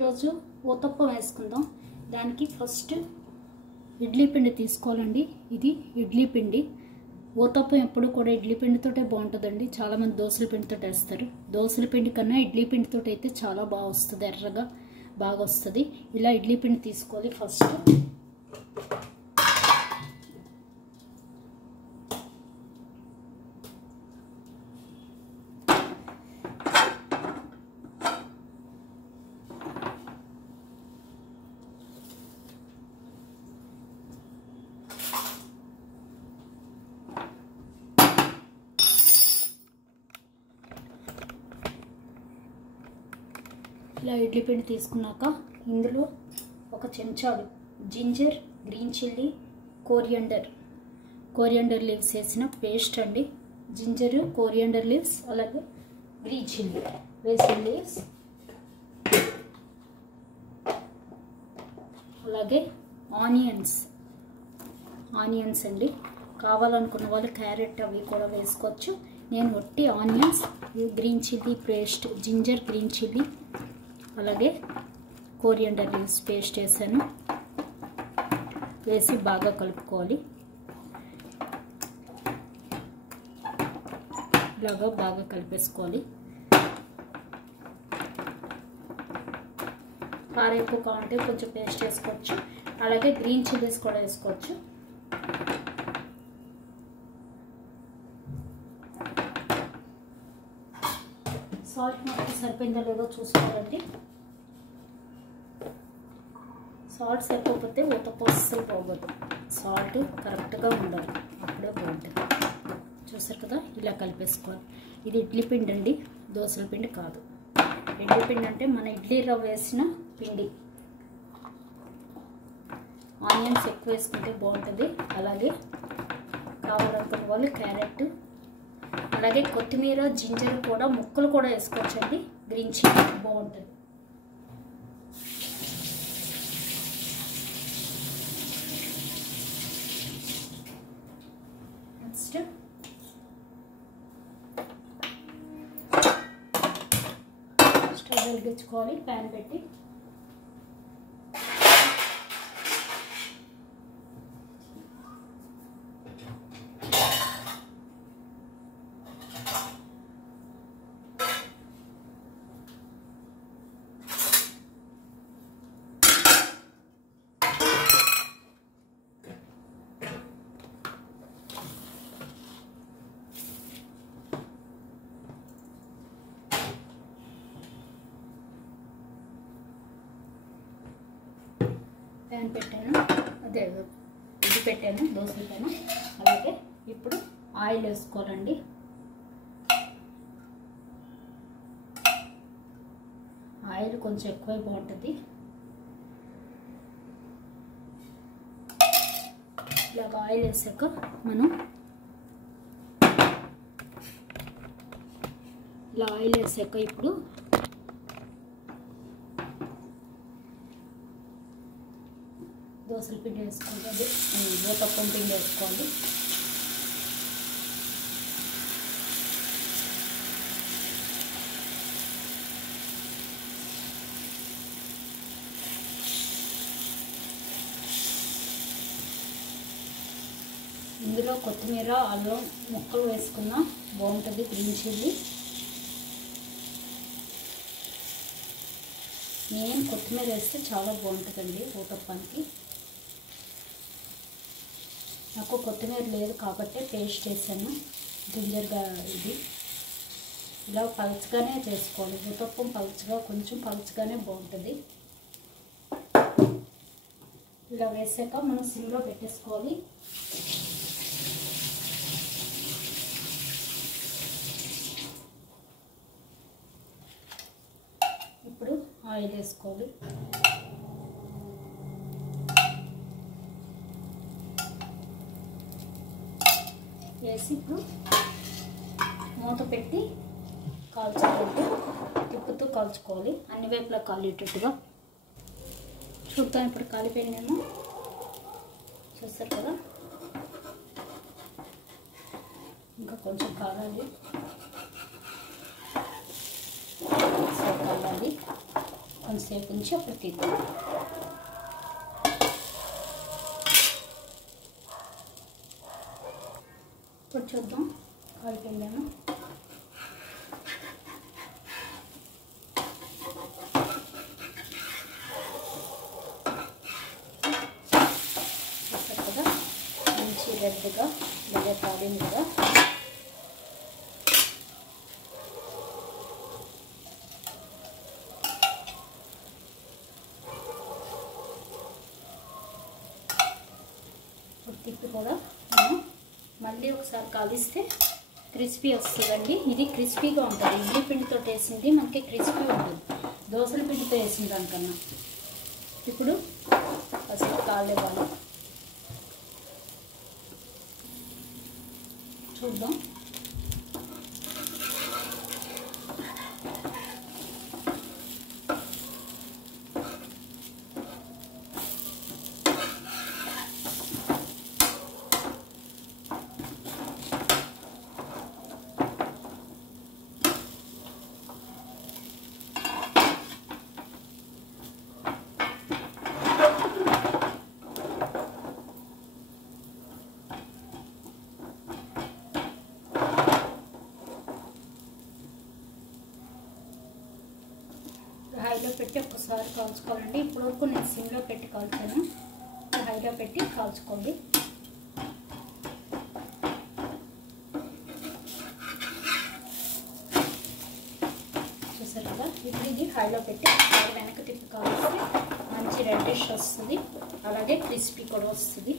ఈరోజు ఊతప్పం వేసుకుందాం. దానికి ఫస్ట్ ఇడ్లీ పిండి తీసుకోవాలండి. ఇది ఇడ్లీ పిండి. ఊతప్పం ఎప్పుడు కూడా ఇడ్లీ పిండితోటే బాగుంటుందండి. చాలామంది దోసల పిండితో వేస్తారు. దోసల పిండి కన్నా ఇడ్లీ పిండితో అయితే చాలా బాగా వస్తుంది, ఎర్రగా బాగా వస్తుంది. ఇలా ఇడ్లీ పిండి తీసుకోవాలి. ఫస్ట్ ఇలా ఇడ్లీ పిండి తీసుకున్నాక ఇందులో ఒక చెంచాడు ginger, green chilli, coriander leaves వేసిన పేస్ట్ అండి. జింజర్, కోరియండర్ లీవ్స్, అలాగే గ్రీన్ చిల్లీ వేసిన లీవ్స్, అలాగే ఆనియన్స్ అండి. కావాలనుకున్న వాళ్ళు క్యారెట్ అవి కూడా వేసుకోవచ్చు. నేను ఒట్టి onions, green chilli paste, ginger, green chilli, అలాగే కోరియండర్ లీవ్స్ పేస్ట్ వేసాను. వేసి బాగా కలుపుకోవాలి. ఇలాగా బాగా కలిపేసుకోవాలి. కారం ఎక్కువ కావాలంటే కొంచెం పేస్ట్ వేసుకోవచ్చు. అలాగే గ్రీన్ చిల్లీస్ కూడా వేసుకోవచ్చు. సాల్ట్ మనకి సరిపోయిందో లేదో చూసుకోవాలండి. సాల్ట్ సరిపోతే ఊతప్పం అస్సలు బాగోదు. సాల్ట్ కరెక్ట్గా ఉండాలి, అప్పుడే బాగుంటుంది. చూసారు కదా, ఇలా కలిపేసుకోవాలి. ఇది ఇడ్లీ పిండి అండి, దోసల పిండి కాదు. ఇడ్లీ పిండి అంటే మన ఇడ్లీ రవ్వ వేసిన పిండి. ఆనియన్స్ ఎక్కువ వేసుకుంటే బాగుంటుంది. అలాగే కావాలనుకున్న వాళ్ళు క్యారెట్, అలాగే కొత్తిమీర, జింజర్ కూడా ముక్కలు కూడా వేసుకోవచ్చండి. గ్రీన్ చిల్లీ బాగుంటుంది. నెక్స్ట్ స్టవ్ వెలిగించుకోవాలి. ప్యాన్ పెట్టి ప్యాన్ పెట్టాను, అదే ఇది పెట్టాను, దోసల పైన. అలాగే ఇప్పుడు ఆయిల్ వేసుకోవాలండి. ఆయిల్ కొంచెం ఎక్కువ బాగుంటుంది. ఇలాగ ఆయిల్ వేసాక మనం ఇప్పుడు దోసల పిండి వేసుకోవాలి. అదే ఊతప్పం పిండి వేసుకోవాలి. ఇందులో కొత్తిమీర, అల్లం ముక్కలు వేసుకున్నా బాగుంటుంది. గ్రీన్ చిల్లీ, నేను కొత్తిమీర వేస్తే చాలా బాగుంటుందండి ఊతప్పానికి. నాకు కొత్తిమీర లేదు కాబట్టి పేస్ట్ వేసాను. జింజర్గా ఇది ఇలా పలుచగానే చేసుకోవాలి. ఊతప్పం కొంచెం పలుచగానే బాగుంటుంది. ఇలా వేసాక మనం సిమ్లో పెట్టేసుకోవాలి. ఇప్పుడు ఆయిల్ వేసుకోవాలి. వేసి ఇప్పుడు మూత పెట్టి కాల్చుకోవాలి. తిప్పుతూ కాల్చుకోవాలి, అన్ని వైపులా కాలేటట్టుగా. చూద్దాం, ఇప్పుడు కాలిపోయిందేమో. చూస్తారు కదా, ఇంకా కొంచెం కాలాలి. కొంతసేపు ఉంచి అప్పుడు తీద్దాం. ఇప్పుడు చూద్దాం కాలిపోయిందేమో. చూసారు కదా మంచి రెడ్గా లేదా కాలింది కదా. తిప్పి కూడా మనం మళ్ళీ ఒకసారి కాలిస్తే క్రిస్పీ వస్తుందండి. ఇది క్రిస్పీగా ఉంటుంది. ఇడ్లీ పిండితో వేసింది మనకి క్రిస్పీ ఉంటుంది దోసల పిండితో వేసిన దానికన్నా. ఇప్పుడు కాసేపు కాలేవాలి చూద్దాం. హైలో పెట్టి ఒక్కసారి కాల్చుకోవాలండి. ఇప్పటివరకు నేను సిమ్లో పెట్టి కాల్చాను. హైలో పెట్టి కాల్చుకోండి. చూసారు కదా. ఇప్పుడు ఇది హైలో పెట్టి ఒకసారి వెనక్కి తిప్పి కాల్స్తే మంచి రెడ్డిష్ వస్తుంది, అలాగే క్రిస్పీ కూడా వస్తుంది.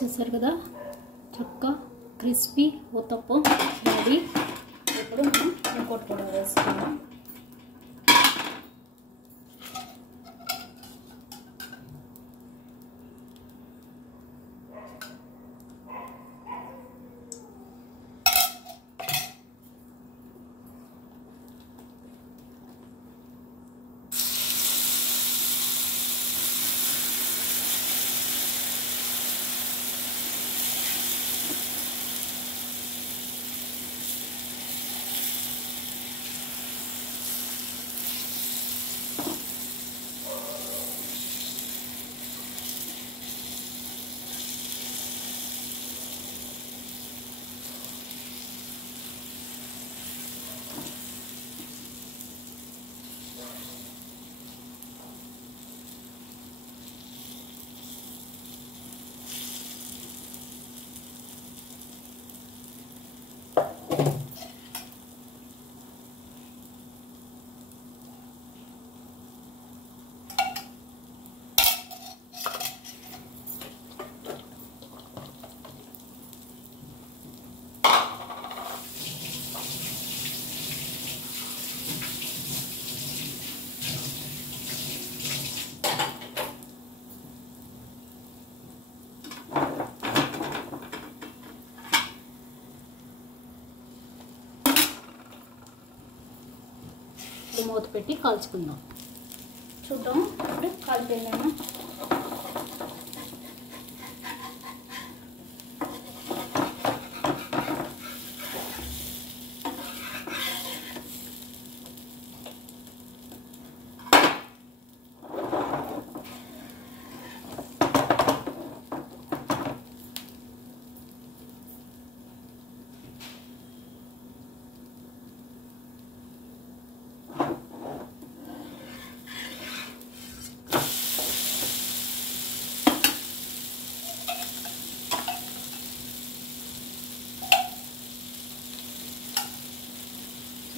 చూసారు కదా చక్కగా క్రిస్పీ ఊతప్పం రెడీ. ఇప్పుడు మనం ఇంకోటి కూడా వేసుకుందాం. మూత పెట్టి కాల్చుకుందాం. చూద్దాం ఇప్పుడు కాలిపోయిందేమో.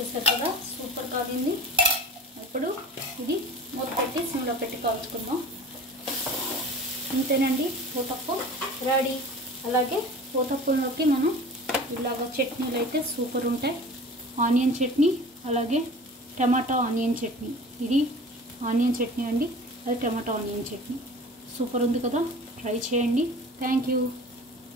చూసారు కదా సూపర్ కాలింది. ఇప్పుడు ఇది మూత పెట్టి సిమ్లో పెట్టి కాల్చుకుందాం. అంతేనండి, ఊతప్పం రెడీ. అలాగే ఊతప్పంలోకి మనం ఇలాగ చట్నీలు అయితే సూపర్ ఉంటాయి. ఆనియన్ చట్నీ, అలాగే టమాటా ఆనియన్ చట్నీ. ఇది ఆనియన్ చట్నీ అండి, అది టమాటా ఆనియన్ చట్నీ. సూపర్ ఉంది కదా, ట్రై చేయండి. Thank you.